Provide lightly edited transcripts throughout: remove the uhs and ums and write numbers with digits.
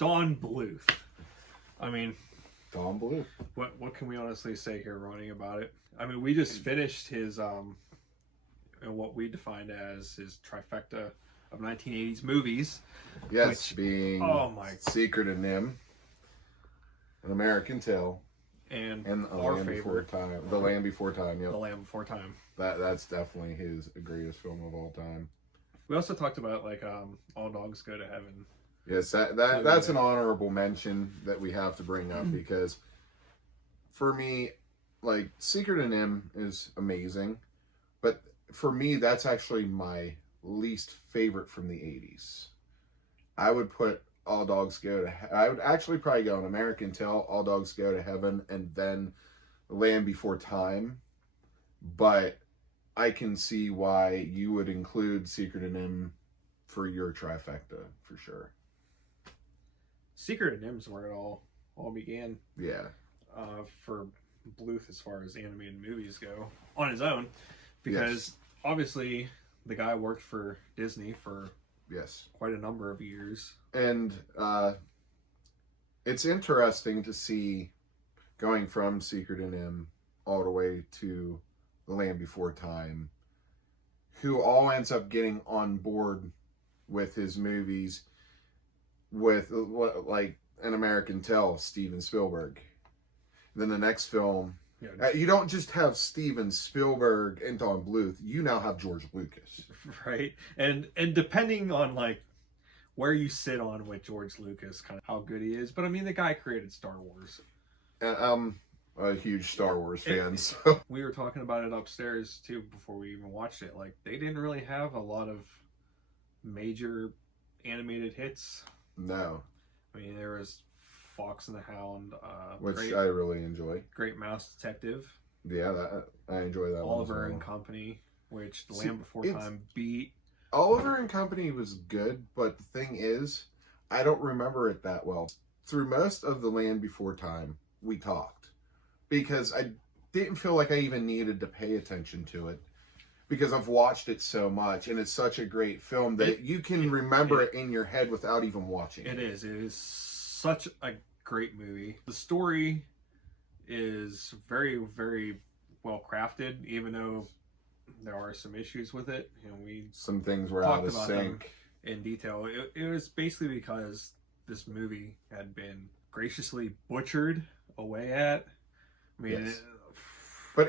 Don Bluth. I mean, Don Bluth. What can we honestly say here, Ronnie, about it? I mean, we just finished his what we defined as his trifecta of 1980s movies. Yes, being Secret of Nimh, An American Tale, and The Land Before Time. The Land Before Time. Yep. The Land Before Time. That's definitely his greatest film of all time. We also talked about like All Dogs Go to Heaven. Yes, that's an honorable mention that we have to bring up because for me, like Secret of Nimh is amazing, but for me that's actually my least favorite from the 80s. I would put All Dogs Go to I would actually probably go An American Tale, All Dogs Go to Heaven, and then The Land Before Time. But I can see why you would include Secret of Nimh for your trifecta for sure. Secret of Nimh's where it all began. Yeah. For Bluth as far as animated movies go on his own, because obviously the guy worked for Disney for quite a number of years, and it's interesting to see going from Secret of Nimh all the way to The Land Before Time, who all ends up getting on board with his movies with like An American Tale, Steven Spielberg. Then the next film, you don't just have Steven Spielberg and Don Bluth, you now have George Lucas. Right. And depending on like where you sit on with George Lucas, kind of how good he is. But I mean, the guy created Star Wars. And I'm a huge Star Wars fan, so. We were talking about it upstairs too before we even watched it. Like, they didn't really have a lot of major animated hits. No. I mean, there was Fox and the Hound, which I really enjoy. Great Mouse Detective. Yeah, I enjoy that. Oliver and Company, which The Land Before Time beat. Oliver and Company was good, but the thing is, I don't remember it that well. Through most of The Land Before Time, we talked because I didn't feel like I even needed to pay attention to it, because I've watched it so much, and it's such a great film that you can remember it in your head without even watching it. It is such a great movie. The story is very, very well crafted, even though there are some issues with it. You know, some things were out of sync in detail. It was basically because this movie had been graciously butchered away at. I mean, but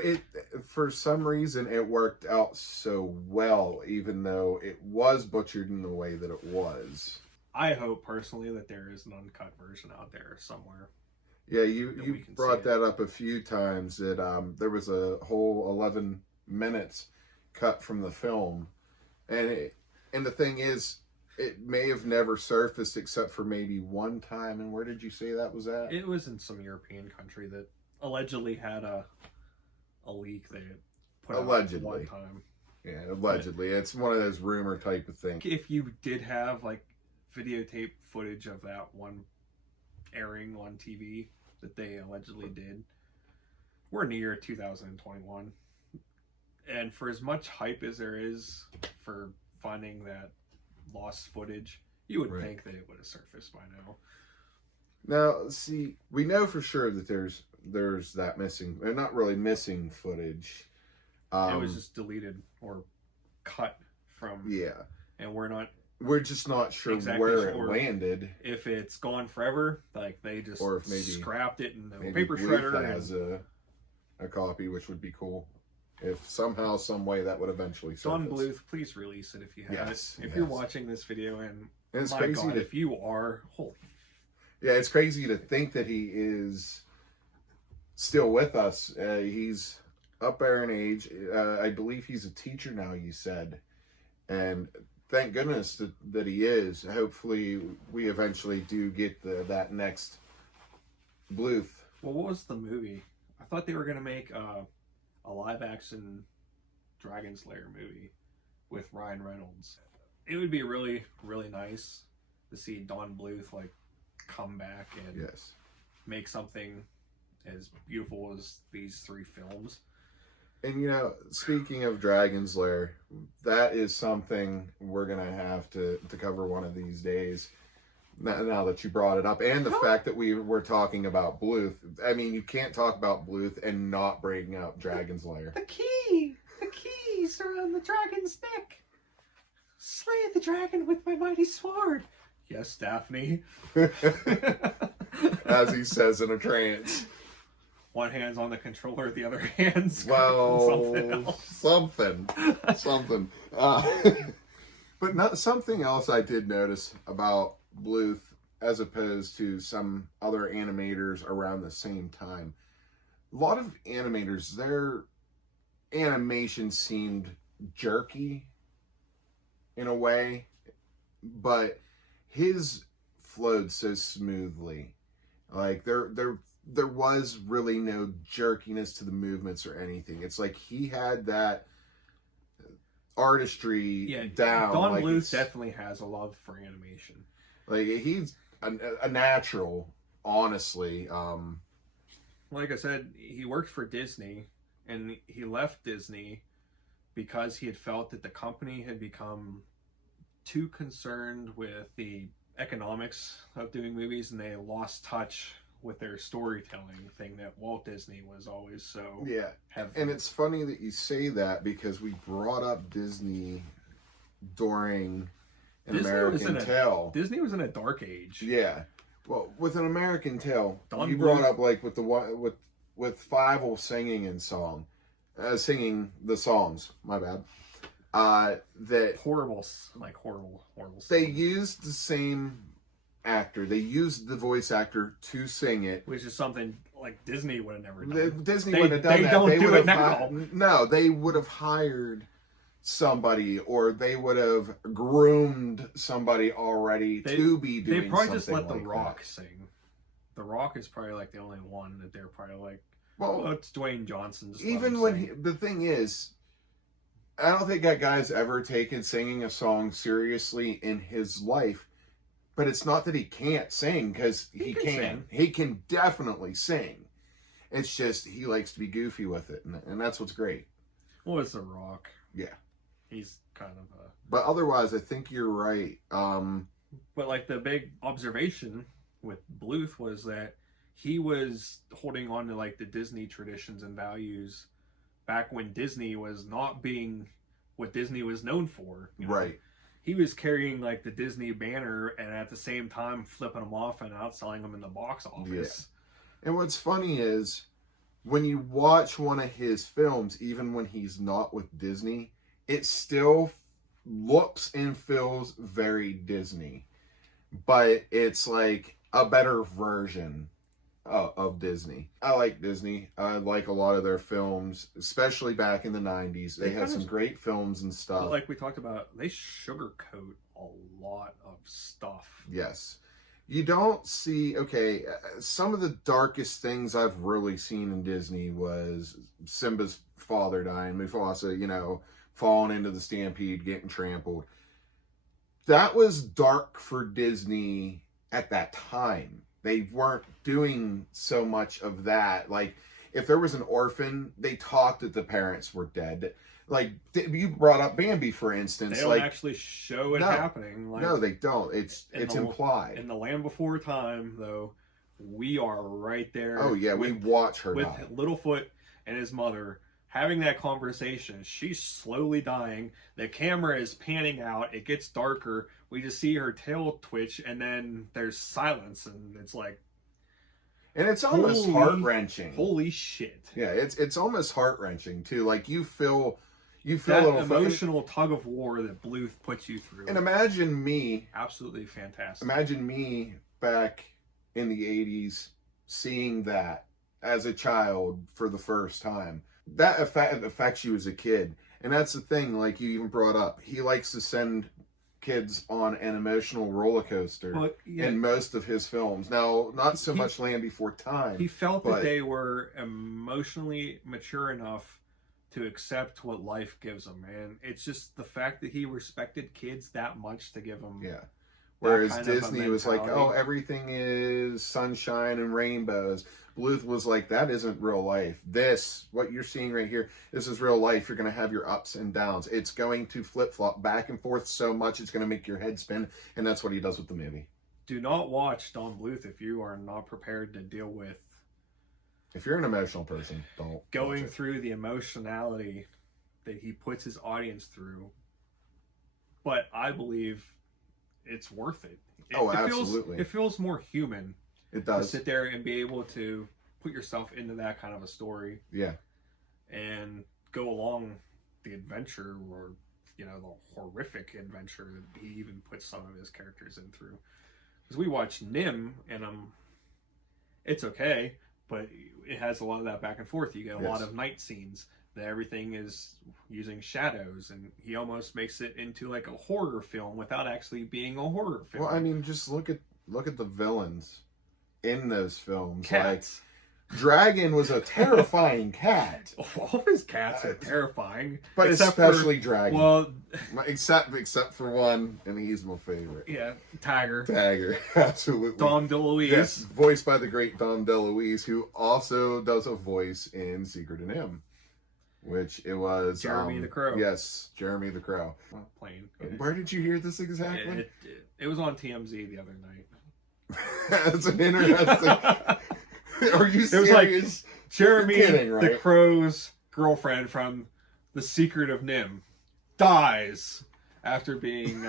for some reason, it worked out so well, even though it was butchered in the way that it was. I hope personally that there is an uncut version out there somewhere. Yeah, you brought that up a few times, that there was a whole 11 minutes cut from the film. And the thing is, it may have never surfaced except for maybe one time. And where did you say that was at? It was in some European country that allegedly had a leak they had put out one time. Yeah, allegedly. It's one of those rumor type of things. If you did have like videotape footage of that one airing on TV that they allegedly did, we're in the year 2021. And for as much hype as there is for finding that lost footage, you would think that it would have surfaced by now. Now, see, we know for sure that there's that missing, or not really missing footage. It was just deleted or cut from. Yeah. And we're just not sure where it landed. If it's gone forever, like they just or if maybe scrapped it in the maybe paper shredder. Has a copy, which would be cool. If somehow, some way that would eventually surface. Don Bluth, please release it if you have it. If you're watching this video, and it's my crazy God, if you are, holy. Yeah, it's crazy to think that he is still with us. He's up there in age. I believe he's a teacher now, you said. And thank goodness that he is. Hopefully, we eventually do get that next Bluth. Well, what was the movie? I thought they were going to make a live-action Dragon Slayer movie with Ryan Reynolds. It would be really, really nice to see Don Bluth like come back and make something as beautiful as these three films. And you know, speaking of Dragon Slayer, that is something we're gonna have to cover one of these days. now that you brought it up, and the fact that we were talking about Bluth. I mean, you can't talk about Bluth and not bring up Dragon's Lair. The keys are on the dragon's neck. Slay the dragon with my mighty sword. Yes, Daphne. As he says in a trance. One hand's on the controller, the other hand's well, something. But not something else I did notice about Bluth, as opposed to some other animators around the same time. A lot of animators, their animation seemed jerky in a way, but his flowed so smoothly. Like there was really no jerkiness to the movements or anything. It's like he had that artistry down. Don like Bluth definitely has a love for animation. Like he's a natural, honestly. Like I said, he worked for Disney, and he left Disney because he had felt that the company had become too concerned with the economics of doing movies, and they lost touch with their storytelling thing that Walt Disney was always so heavy. And it's funny that you say that, because we brought up Disney during An American Tale. Disney was in a dark age. Yeah. Well, with An American Tale, you Bluth brought up like with the one with Fievel singing singing the songs. My bad. That horrible. They used the same actor. They used the voice actor to sing it, which is something like Disney would have never done. Disney would have done that. Don't they do would it have now. No, they would have hired somebody, or they would have groomed somebody already to be doing something. They probably just let The Rock sing. The Rock is probably like the only one that they're probably like, well, it's Dwayne Johnson. Even when the thing is, I don't think that guy's ever taken singing a song seriously in his life. But it's not that he can't sing, because he can. Sing. He can definitely sing. It's just he likes to be goofy with it, and that's what's great. Well, it's The Rock. Yeah. He's kind of a... But otherwise, I think you're right. But like the big observation with Bluth was that he was holding on to like the Disney traditions and values back when Disney was not being what Disney was known for. You know? Right. He was carrying like the Disney banner, and at the same time flipping them off and outselling them in the box office. Yeah. And what's funny is, when you watch one of his films, even when he's not with Disney, it still looks and feels very Disney. But it's like a better version of Disney. I like Disney. I like a lot of their films, especially back in the 90s. They had some great films and stuff. Like we talked about, they sugarcoat a lot of stuff. Yes. You don't see, some of the darkest things I've really seen in Disney was Simba's father dying, Mufasa, falling into the stampede, getting trampled. That was dark for Disney at that time. They weren't doing so much of that. Like, if there was an orphan, they talked that the parents were dead. Like, you brought up Bambi, for instance. They don't actually show it happening. Like, no, they don't. It's implied. In The Land Before Time, though, we are right there. Oh, yeah, we watch her with die. Littlefoot and his mother having that conversation. She's slowly dying. The camera is panning out. It gets darker. We just see her tail twitch, and then there's silence, and it's like... And it's almost heart-wrenching. Holy shit. Yeah, it's almost heart-wrenching, too. Like, you feel that a little... emotional tug of war that Bluth puts you through. And imagine me... Absolutely fantastic. Imagine me back in the 80s seeing that as a child for the first time. That affects you as a kid. And that's the thing, like you even brought up. He likes to send kids on an emotional roller coaster in most of his films. Now, not so much Land Before Time. He felt that they were emotionally mature enough to accept what life gives them. And it's just the fact that he respected kids that much to give them... Yeah. Whereas Disney was like, oh, everything is sunshine and rainbows. Bluth was like, that isn't real life. What you're seeing right here, this is real life. You're going to have your ups and downs. It's going to flip-flop back and forth so much, it's going to make your head spin. And that's what he does with the movie. do not watch Don Bluth if you are not prepared to deal with If you're an emotional person, don't going watch it. through the emotionality that he puts his audience through. But I believe it's worth it. Absolutely. It feels more human. It does. To sit there and be able to put yourself into that kind of a story. Yeah. And go along the adventure, or the horrific adventure that he even puts some of his characters in through. Because we watched Nimh, and it's okay, but it has a lot of that back and forth. You get a lot of night scenes that everything is using shadows, and he almost makes it into like a horror film without actually being a horror film. Well, I mean, just look at the villains in those films. Cats. Like, Dragon was a terrifying cat. All of his cats are terrifying, but especially Dragon. Well, except for one, and he's my favorite. Yeah, Tiger, absolutely. Dom DeLuise, yes, voiced by the great Dom DeLuise, who also does a voice in Secret of Nimh, which it was Jeremy the Crow. Yes, Jeremy the Crow. Plain. Where did you hear this exactly? It was on TMZ the other night. That's an interesting. Are you serious? It was like Jeremy kidding, right? the Crow's girlfriend from The Secret of Nimh dies after being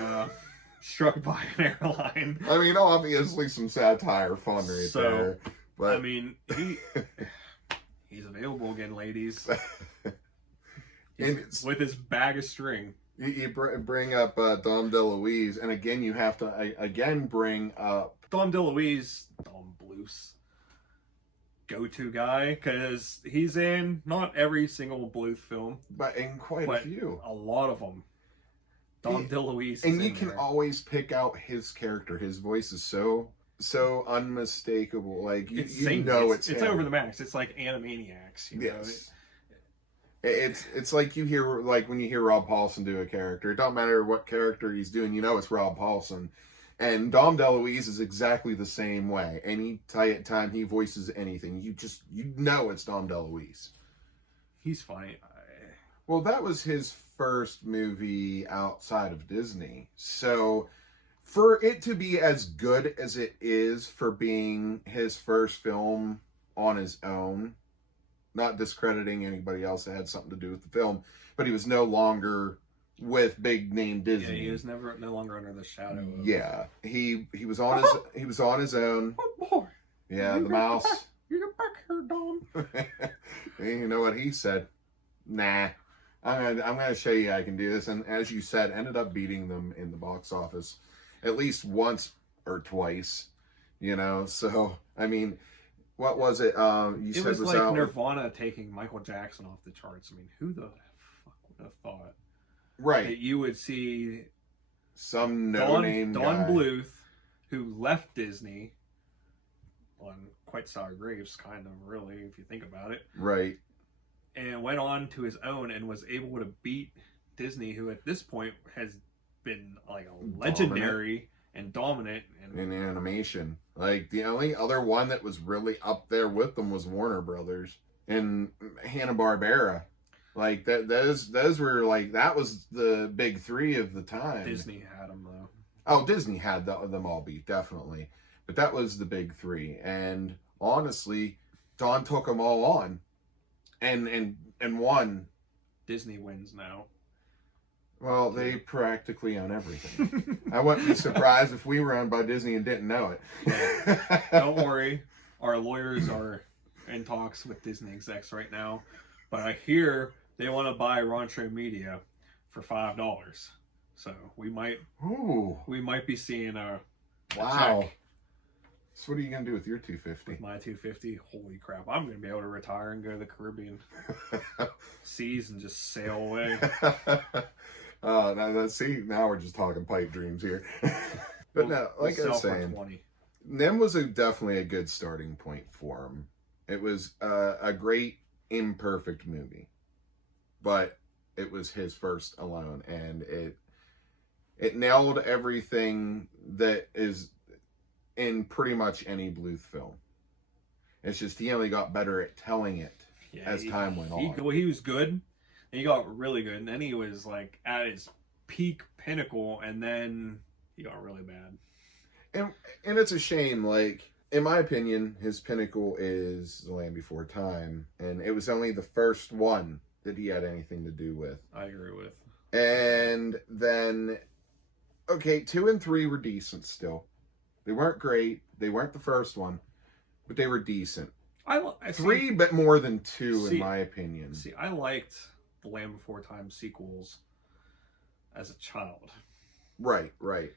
struck by an airline. I mean, obviously some satire fun right there. But I mean, he's available again, ladies. With his bag of string. You bring up Dom DeLuise, and again, you have to again bring up Dom DeLuise, Don Bluth's go-to guy, because he's in not every single Bluth film, but in quite a few, a lot of them. Dom DeLuise, and you can always pick out his character. His voice is so unmistakable. Like it's him. It's over the max. It's like Animaniacs. Yes. It's like you hear, like when you hear Rob Paulson do a character, it don't matter what character he's doing, it's Rob Paulson. And Dom DeLuise is exactly the same way. Any time he voices anything, it's Dom DeLuise. He's funny. Well, that was his first movie outside of Disney. So for it to be as good as it is for being his first film on his own, not discrediting anybody else that had something to do with the film, but he was no longer with big name Disney. Yeah, he was no longer under the shadow of... Yeah. He was on his own. Oh boy. Yeah, the mouse. You get back here, Dom. You know what he said? Nah. I'm gonna show you I can do this. And as you said, ended up beating them in the box office at least once or twice. So I mean, what was it? You said it was like Nirvana taking Michael Jackson off the charts. I mean, who the fuck would have thought? Right. That you would see some no-name Don guy. Bluth, who left Disney on quite sour grapes, kind of, really, if you think about it. Right. And went on to his own and was able to beat Disney, who at this point has been like a legendary and dominant in animation. Like the only other one that was really up there with them was Warner Brothers and Hanna-Barbera. Like those were like, that was the big three of the time. Disney had them though. Oh, Disney had them all beat, definitely. But that was the big three. And honestly, Don took them all on and won. Disney wins now. Well, they practically own everything. I wouldn't be surprised if we were owned by Disney and didn't know it. Yeah. Don't worry. Our lawyers are in talks with Disney execs right now. But I hear they want to buy Rontro Media for $5. So we might be seeing a check. So what are you going to do with your $250? With my $250? Holy crap. I'm going to be able to retire and go to the Caribbean seas and just sail away. Now we're just talking pipe dreams here. But no, like I was saying, Nimh was definitely a good starting point for him. It was a great imperfect movie, but it was his first alone, and it nailed everything that is in pretty much any Bluth film. It's just he only got better at telling it as time went on. He was good, and he got really good, and then he was like at his peak pinnacle, and then he got really bad. and it's a shame. Like, in my opinion, his pinnacle is The Land Before Time, and it was only the first one that he had anything to do with. I agree with. And then, okay, 2 and 3 were decent still. They weren't great. They weren't the first one, but they were decent. I 3, but more than 2, in my opinion. See, I liked the Land Before Time sequels as a child. Right, right.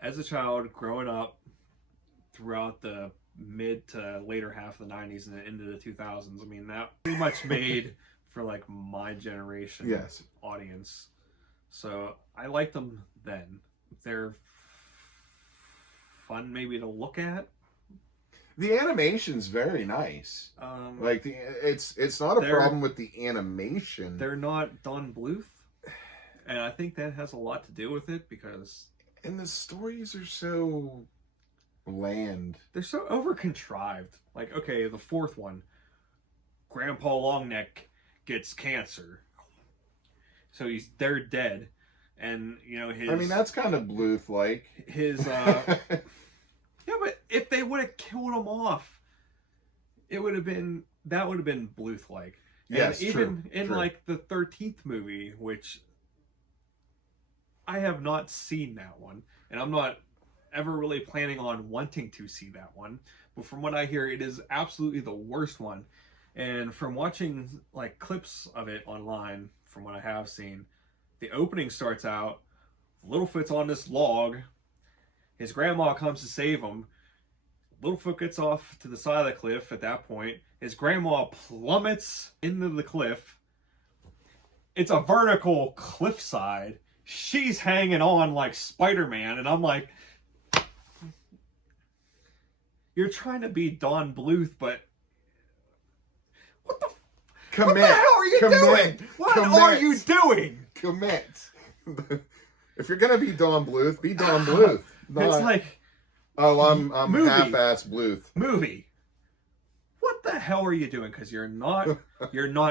As a child, growing up throughout the mid to later half of the 90s and into the 2000s, I mean, that pretty much made for like my generation audience. So I liked them then. They're fun maybe to look at. The animation's very nice. Like it's not a problem with the animation. They're not Don Bluth, and I think that has a lot to do with it because. And the stories are so bland. They're so over contrived. Like, okay, the fourth one, Grandpa Longneck gets cancer, so they're dead, and you know his. I mean, that's kind of Bluth like his. Yeah, but if they would have killed him off, that would have been Bluth like. Yes, even true, in true. like the 13th movie, which I have not seen that one, and I'm not ever really planning on wanting to see that one. But from what I hear, it is absolutely the worst one. And from watching like clips of it online, from what I have seen, the opening starts out, Littlefoot's on this log. His grandma comes to save him. Littlefoot gets off to the side of the cliff at that point. His grandma plummets into the cliff. It's a vertical cliffside. She's hanging on like Spider-Man, and I'm like, you're trying to be Don Bluth, but what the hell are you doing? What are you doing? Commit. If you're gonna be Don Bluth, be Don Bluth. It's like, I'm half-ass Bluth. Movie. What the hell are you doing? Because you're not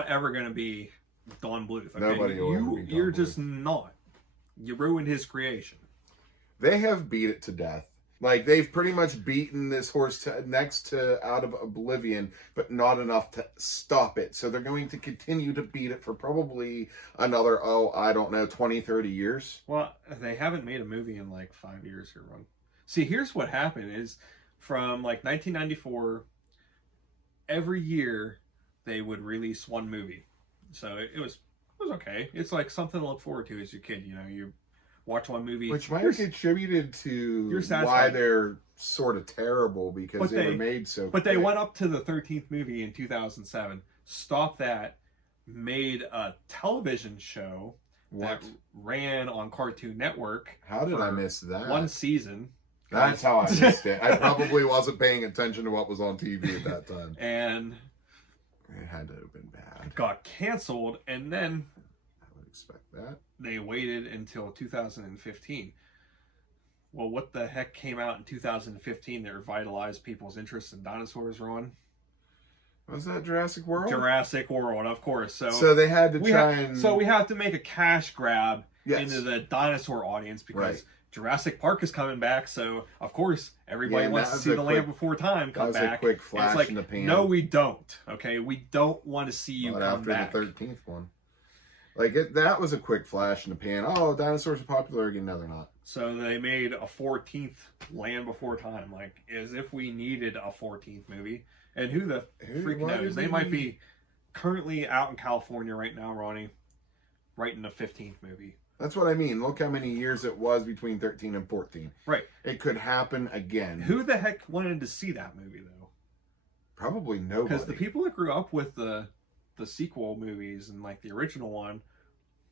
ever gonna be Don Bluth. Okay? Nobody will ever be Don You're Bluth. just not. You ruined his creation. They have beat it to death. Like, they've pretty much beaten this horse next to out of oblivion, but not enough to stop it. So they're going to continue to beat it for probably another, 20, 30 years. Well, they haven't made a movie in like 5 years here, Ron. See, here's what happened is from like 1994, every year they would release one movie. So it was okay. It's like something to look forward to as your kid. You know, you watch one movie. Which might have contributed to why they're sort of terrible, because they were made so But they went up to the 13th movie in 2007, stopped that, made a television show that ran on Cartoon Network. How did I miss that? One season. That's how I missed it. I probably wasn't paying attention to what was on TV at that time. And it had to have been bad. Got canceled, and then I would expect that. They waited until 2015. Well, what the heck came out in 2015 that revitalized people's interest in dinosaurs, Ron? Was that Jurassic World? Jurassic World, of course. So they had to So we have to make a cash grab into the dinosaur audience because Jurassic Park is coming back. So, of course, everybody wants to see The Land Before Time come back. That was a quick flash in the pan. No, we don't. Okay? We don't want to see you come after back. The 13th one. Like, that was a quick flash in the pan. Oh, dinosaurs are popular again. No, they're not. So they made a 14th Land Before Time, like, as if we needed a 14th movie. And who the freak knows? They might be currently out in California right now, Ronnie, writing a 15th movie. That's what I mean. Look how many years it was between 13 and 14. Right. It could happen again. Who the heck wanted to see that movie, though? Probably nobody. Because the people that grew up with the sequel movies and like the original one,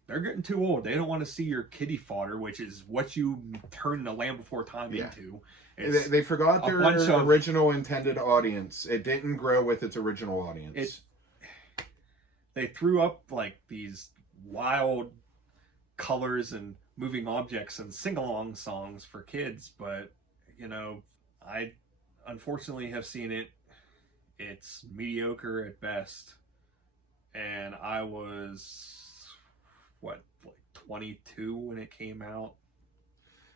they're getting too old. They don't want to see your kiddie fodder, which is what you turn The Land Before Time into. They forgot their original intended audience. It didn't grow with its original audience. They threw up like these wild colors and moving objects and sing-along songs for kids, but you know, I unfortunately have seen it. It's mediocre at best. And I was, like 22 when it came out?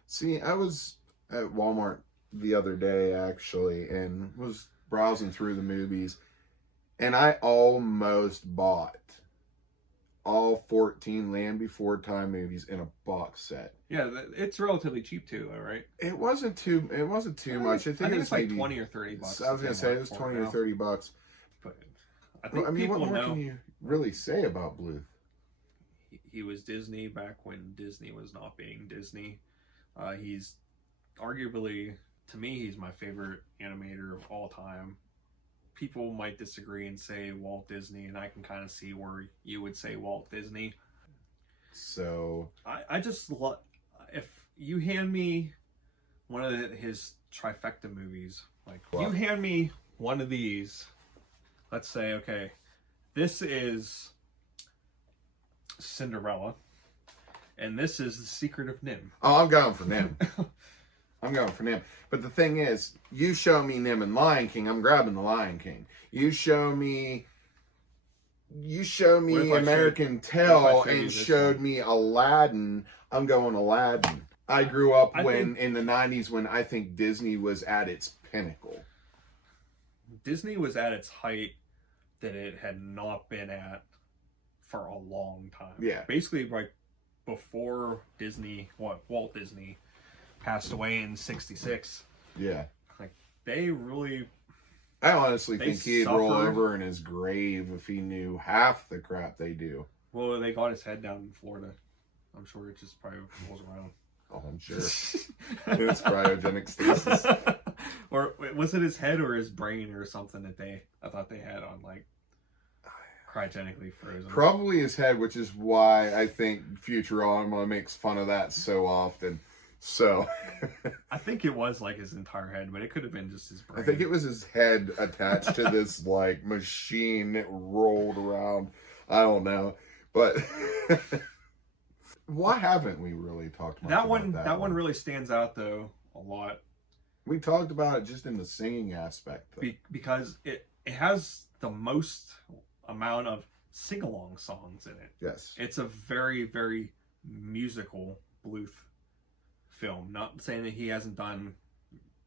See, I was at Walmart the other day, actually, and was browsing through the movies, and I almost bought all 14 Land Before Time movies in a box set. Yeah, it's relatively cheap too, though, right? It wasn't too much. I think it was like maybe 20 or 30 bucks. I was gonna say it was 20 or 30 bucks. But I think what more can you really say about Bluth? He was Disney back when Disney was not being Disney. He's arguably, to me, he's my favorite animator of all time. People might disagree and say Walt Disney, and I can kind of see where you would say Walt Disney. So I just love, if you hand me one of his Trifecta movies, like you hand me one of these, let's say, okay, this is Cinderella, and this is The Secret of Nimh. Oh, I'm going for Nimh. I'm going for Nimh. But the thing is, you show me Nimh and Lion King, I'm grabbing the Lion King. You show me American Tail and showed me Aladdin, I'm going Aladdin. I grew up in the 90s when I think Disney was at its pinnacle. Disney was at its height that it had not been at for a long time. Yeah. Basically, like, before Disney, Walt Disney passed away in 1966. Yeah. Like, they really... I honestly think he'd roll over in his grave if he knew half the crap they do. Well, they got his head down in Florida. I'm sure it just probably rolls around. Oh, I'm sure. It was cryogenic stasis. Or was it his head or his brain or something that I thought they had on, like, cryogenically frozen? Probably his head, which is why I think Futurama makes fun of that so often. So I think it was like his entire head, but it could have been just his brain. I think it was his head attached to this like machine that rolled around. I don't know, but why haven't we really talked much about that? That one really stands out though a lot. We talked about it just in the singing aspect, because it has the most amount of sing-along songs in it. Yes, it's a very, very musical Bluth film. Not saying that he hasn't done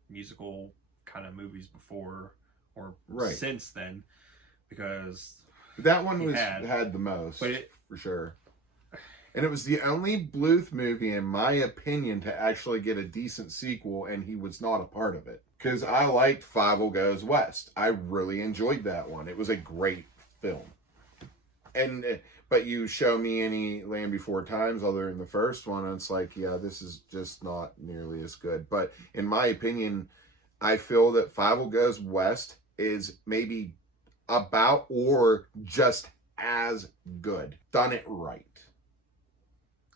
musical kind of movies before or since then, because that one had the most, but for sure. And it was the only Bluth movie, in my opinion, to actually get a decent sequel, and he was not a part of it. Because I liked Fievel Goes West. I really enjoyed that one. It was a great film. But you show me any Land Before Times other than the first one, and it's like, yeah, this is just not nearly as good. But in my opinion, I feel that Fievel Goes West is maybe about or just as good. Done it right.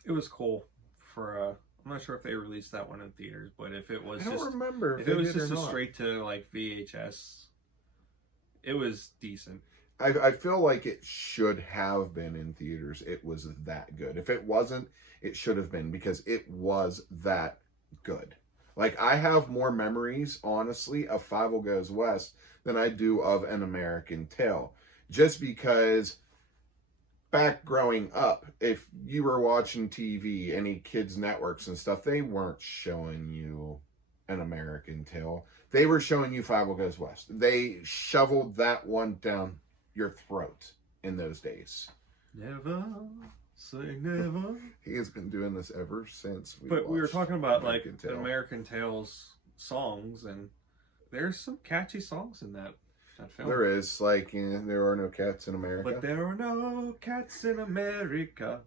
It was cool for I'm not sure if they released that one in theaters, but if it was remember if it was just a straight to like VHS, it was decent. I feel like it should have been in theaters. It was that good. If it wasn't, it should have been, because it was that good. Like, I have more memories, honestly, of Fievel Goes West than I do of An American Tail. Just because back growing up, if you were watching TV, any kids' networks and stuff, they weren't showing you An American Tail. They were showing you Fievel Goes West. They shoveled that one down your throat in those days. Never say never. He has been doing this ever since we were talking about American Tail. American Tail's songs, and there's some catchy songs in that film. There is, like, There Are No Cats in America. But there are no cats in America.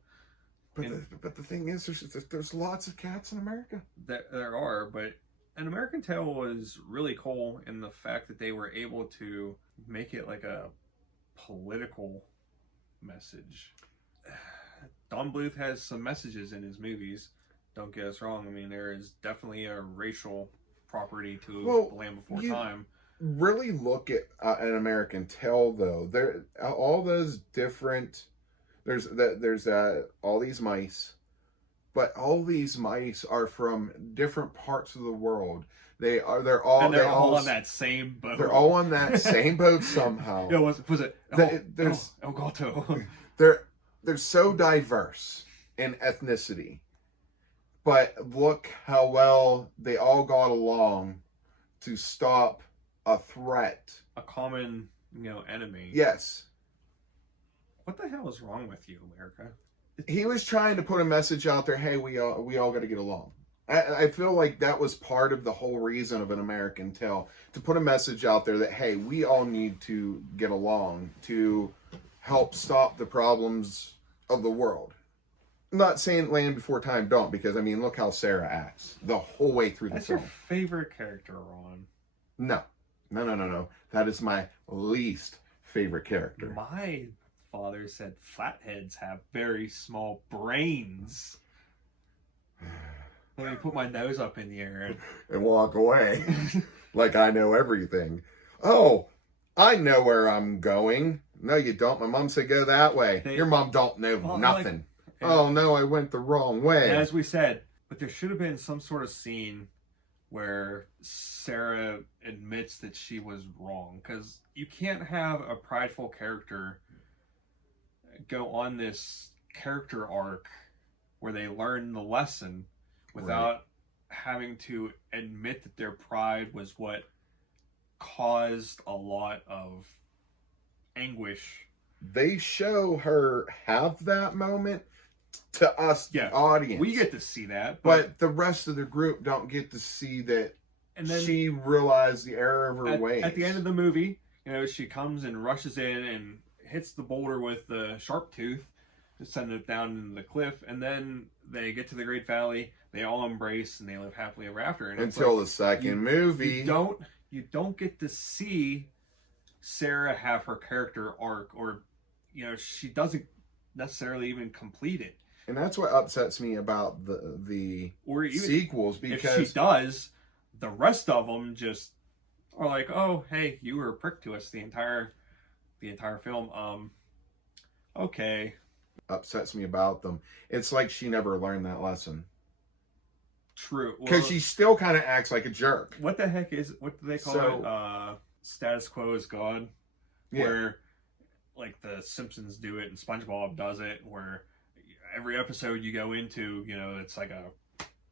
But the thing is, there's lots of cats in America. There are, but An American Tail was really cool in the fact that they were able to make it like a political message. Don Bluth has some messages in his movies. Don't get us wrong. I mean, there is definitely a racial property to Land Before Time. Really look at An American Tail, though. There, all those different. There's all these mice, but all these mice are from different parts of the world. They're all on that same boat. They're all on that same boat somehow. Yeah, was it? El Gato. They're so diverse in ethnicity, But look how well they all got along to stop a threat. A common, enemy. Yes. What the hell is wrong with you, America? He was trying to put a message out there, hey, we all got to get along. I feel like that was part of the whole reason of An American Tale, to put a message out there that, hey, we all need to get along to help stop the problems of the world. I'm not saying Land Before Time don't, because, I mean, look how Sarah acts the whole way through the film. That's your favorite character, Ron. No. That is my least favorite character. My father said flatheads have very small brains. Let me put my nose up in the air and walk away like I know everything. Oh, I know where I'm going. No, you don't. My mom said go that way. Your mom don't know nothing. Oh, no, I went the wrong way. As we said, but there should have been some sort of scene where Sarah admits that she was wrong. Because you can't have a prideful character go on this character arc where they learn the lesson without having to admit that their pride was what caused a lot of anguish. They show her have that moment to us, the audience. We get to see that. But the rest of the group don't get to see that and then she realized the error of her ways. At the end of the movie, she comes and rushes in and hits the boulder with the sharp tooth to send it down into the cliff, and then they get to the Great Valley, they all embrace, and they live happily ever after. And until the second movie. You don't get to see Sarah have her character arc, or she doesn't necessarily even complete it. And that's what upsets me about the sequels, because if she does, the rest of them just are like, oh, hey, you were a prick to us the entire film. Okay. Upsets me about them. It's like she never learned that lesson. True. Because she still kind of acts like a jerk. What the heck what do they call it? Status quo is God. Yeah. Where, like, the Simpsons do it and SpongeBob does it, where every episode you go into, it's like a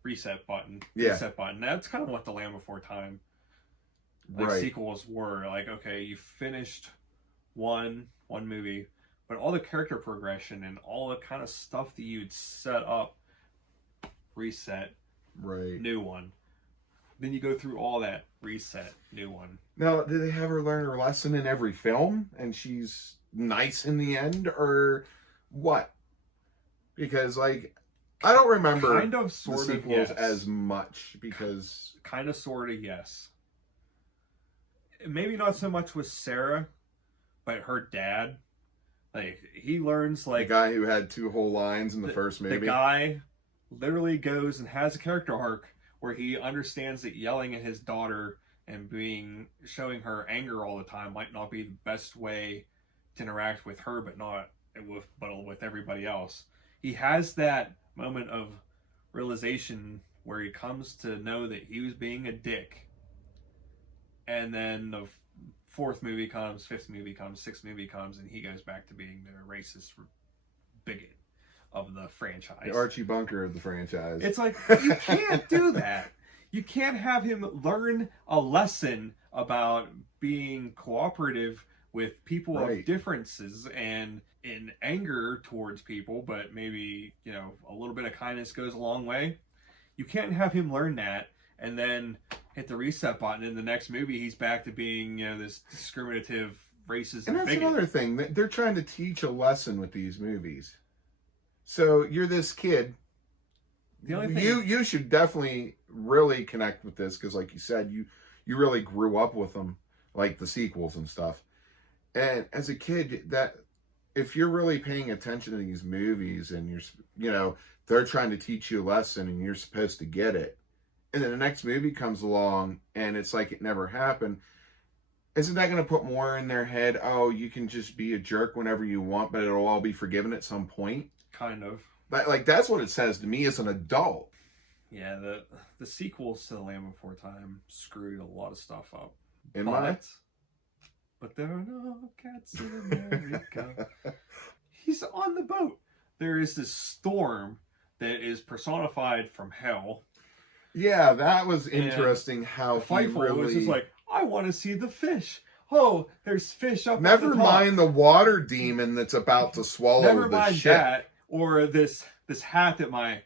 reset button. Yeah. Reset button. That's kind of what the Land Before Time sequels were. Like, okay, you finished one movie, but all the character progression and all the kind of stuff that you'd set up, reset, new one. Then you go through all that, reset, new one. Now, do they have her learn her lesson in every film and she's nice in the end, or what? Because, like, I don't remember the sequels as much, because... Kind of, sort of, yes. Maybe not so much with Sarah, but her dad. Like, he learns, like... The guy who had 2 whole lines in the first movie. The guy literally goes and has a character arc where he understands that yelling at his daughter and showing her anger all the time might not be the best way to interact with her, but with everybody else. He has that moment of realization where he comes to know that he was being a dick. And then the 4th movie comes, 5th movie comes, 6th movie comes, and he goes back to being the racist bigot of the franchise. The Archie Bunker of the franchise. It's like, you can't do that. You can't have him learn a lesson about being cooperative with people of differences and in anger towards people, but maybe, a little bit of kindness goes a long way. You can't have him learn that and then hit the reset button in the next movie. He's back to being, this discriminative racist and that's bigot. Another thing. They're trying to teach a lesson with these movies. So you're this kid. The only thing you should definitely really connect with this, because, like you said, you really grew up with them, like the sequels and stuff. And as a kid, that if you're really paying attention to these movies and they're trying to teach you a lesson and you're supposed to get it, and then the next movie comes along and it's like it never happened, isn't that going to put more in their head? Oh, you can just be a jerk whenever you want, but it'll all be forgiven at some point. Kind of. Like, that's what it says to me as an adult. Yeah, the sequels to The Land Before Time screwed a lot of stuff up. But there are no cats in America. He's on the boat. There is this storm that is personified from hell. Yeah, that was interesting. How he Fightful really was just like, I want to see the fish. Oh, there's fish up. Never at the top. mind the water demon that's about to swallow Never the mind ship. that, or this hat that my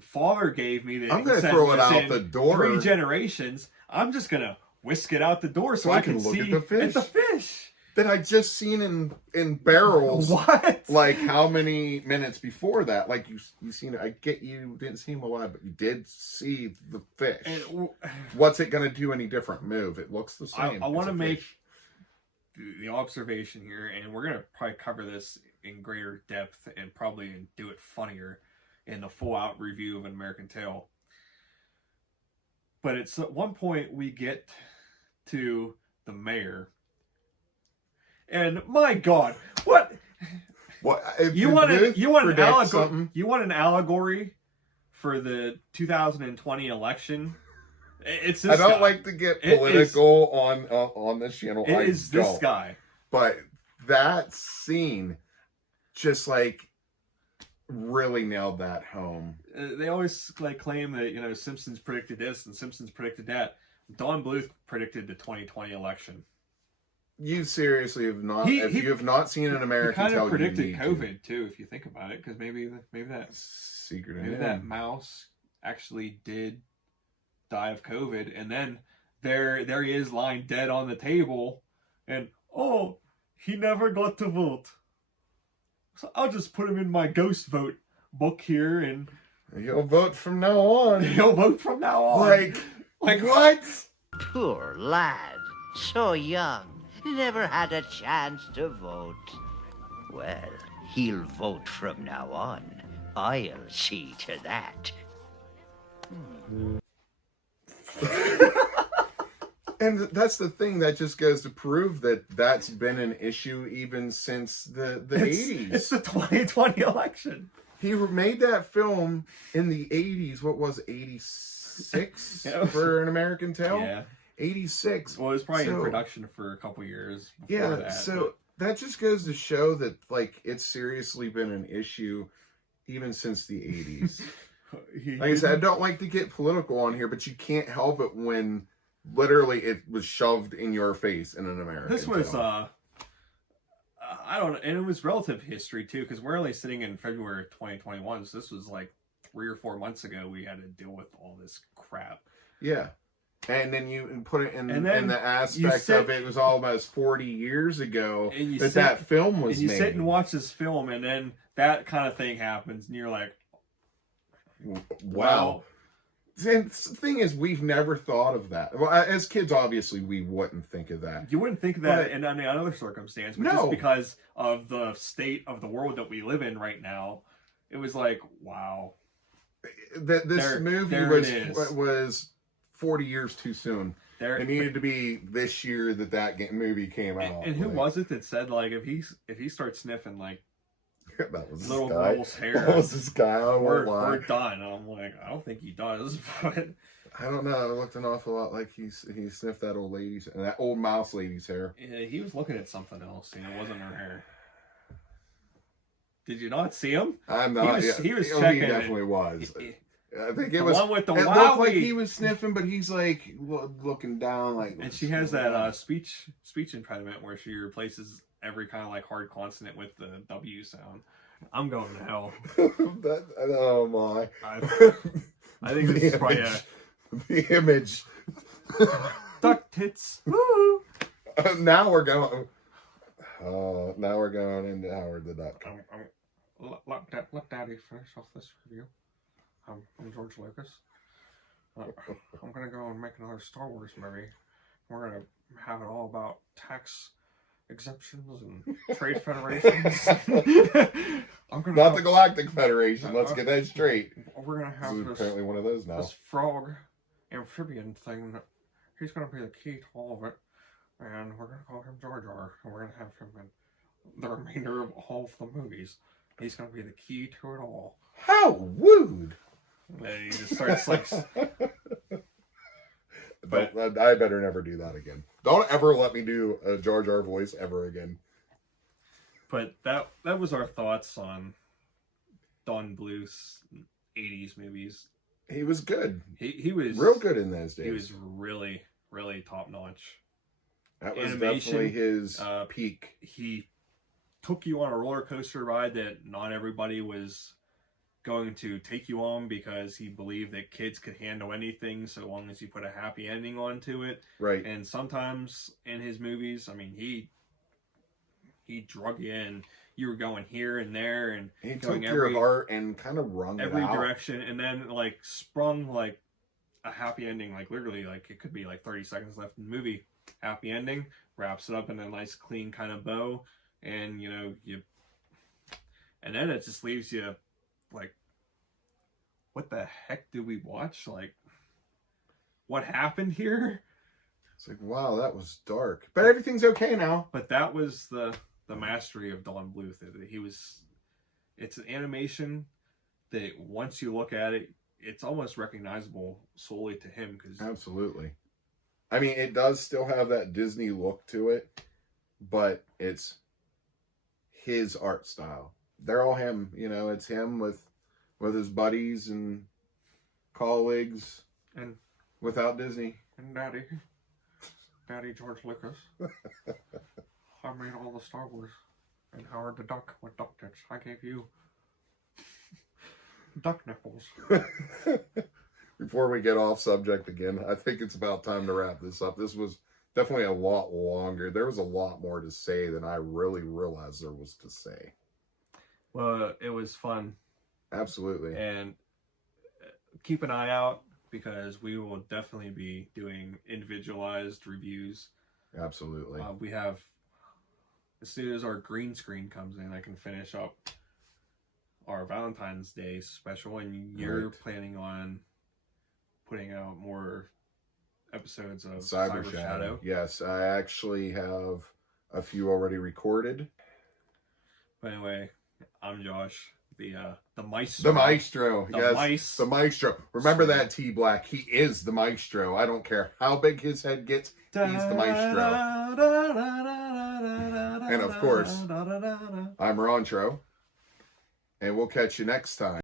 father gave me. That I'm going to throw it out the door. 3 generations. I'm just going to whisk it out the door so I can look see at the fish. That I just seen in barrels. What? Like how many minutes before that? Like you seen it. I get you didn't see him alive, but you did see the fish. And, what's it going to do any different? Move. It looks the same. I want to make the observation here, and we're going to probably cover this in greater depth and probably do it funnier in the full out review of An American Tail. But it's at one point we get to the mayor. And my God, what you want an allegory for the 2020 election? It's this I don't guy. like to get political on this channel. It is this guy. But that scene just like really nailed that home. They always like claim that Simpsons predicted this and Simpsons predicted that. Don Bluth predicted the 2020 election. You seriously have not. If you have not seen An American Tail, he kind of predicted COVID too, if you think about it, because maybe that Secret of maybe Nimh. that mouse actually did die of COVID, and then there he is lying dead on the table, and he never got to vote. So I'll just put him in my ghost vote book here, and he'll vote from now on. He'll vote from now on. Like what? Poor lad, so young. Never had a chance to vote. Well, he'll vote from now on. I'll see to that. And that's the thing that just goes to prove that that's been an issue even since the 80s. It's the 2020 election. He made that film in the 80s. What was it, 86 for An American Tail? Yeah. 86. Well, it was probably in production for a couple years before that. So that just goes to show that it's seriously been an issue even since the 80s. Like I said, I don't like to get political on here, but you can't help it when literally it was shoved in your face in An American This was Tail. I don't know, and it was relative history too, because we're only sitting in February of 2021, so this was like 3 or 4 months ago we had to deal with all this crap. Yeah. And then you put it in the aspect of it was almost 40 years ago that film was made. And you sit and watch this film, and then that kind of thing happens, and you're like, wow. And the thing is, we've never thought of that. Well, as kids, obviously, we wouldn't think of that. You wouldn't think of that in any other circumstance, but just because of the state of the world that we live in right now, it was like, wow. This movie was 40 years too soon. It needed to be this year that movie came out. And who was it that said, like, if he starts sniffing, like, that was little girl's hair, that was this guy. We're done. And I'm like, I don't think he does, but I don't know. It looked an awful lot like he sniffed that old mouse lady's hair. Yeah, he was looking at something else. It wasn't her hair. Did you not see him? I'm not. He was checking. He definitly was. I think it one with the it looked like he was sniffing, but he's like looking down, like. And she has that speech impediment where she replaces every kind of like hard consonant with the W sound. I'm going to hell. Oh my! I think this is probably the image. Duck tits. Woo! Now we're going. Now we're going into Howard the Duck. Let Daddy finish off this review. I'm George Lucas. I'm gonna go and make another Star Wars movie. We're gonna have it all about tax exemptions and trade federations. Not the Galactic Federation. Let's get that straight. We're gonna have this, apparently one of those now. This frog amphibian thing. He's gonna be the key to all of it, and we're gonna call him Jar Jar, and we're gonna have him in the remainder of all of the movies. He's gonna be the key to it all. How rude! And he just starts like. But I better never do that again. Don't ever let me do a Jar Jar voice ever again. But that was our thoughts on Don Bluth's '80s movies. He was good. He was real good in those days. He was really, really top notch. That was Animation, definitely his peak. He took you on a roller coaster ride that not everybody was going to take you on, because he believed that kids could handle anything so long as you put a happy ending onto it. Right. And sometimes in his movies, I mean, he drug you in. You were going here and there, and he took your heart and kind of wrung it out every direction, and then like sprung like a happy ending. Like literally, like it could be like 30 seconds left in the movie. Happy ending, wraps it up in a nice, clean kind of bow, and and then it just leaves you like, what the heck did we watch? Like, what happened here? It's like, wow, that was dark, but everything's okay now. But that was the mastery of Don Bluth. It's an animation that once you look at it, it's almost recognizable solely to him. Absolutely. I mean, it does still have that Disney look to it, but it's his art style. They're all him, it's him with his buddies and colleagues, and without Disney. And Daddy George Lucas. I made all the Star Wars. And Howard the Duck with duck tits. I gave you duck nipples. Before we get off subject again, I think it's about time to wrap this up. This was definitely a lot longer. There was a lot more to say than I really realized there was to say. Well, it was fun. Absolutely. And keep an eye out, because we will definitely be doing individualized reviews. Absolutely. We have, as soon as our green screen comes in, I can finish up our Valentine's Day special, and you're planning on putting out more episodes of Cyber Shadow. Yes, I actually have a few already recorded. But anyway, I'm Josh, the maestro. The maestro, yes. The maestro. Remember that, T-Black. He is the maestro. I don't care how big his head gets, he's the maestro. And of course, I'm Rontro, and we'll catch you next time.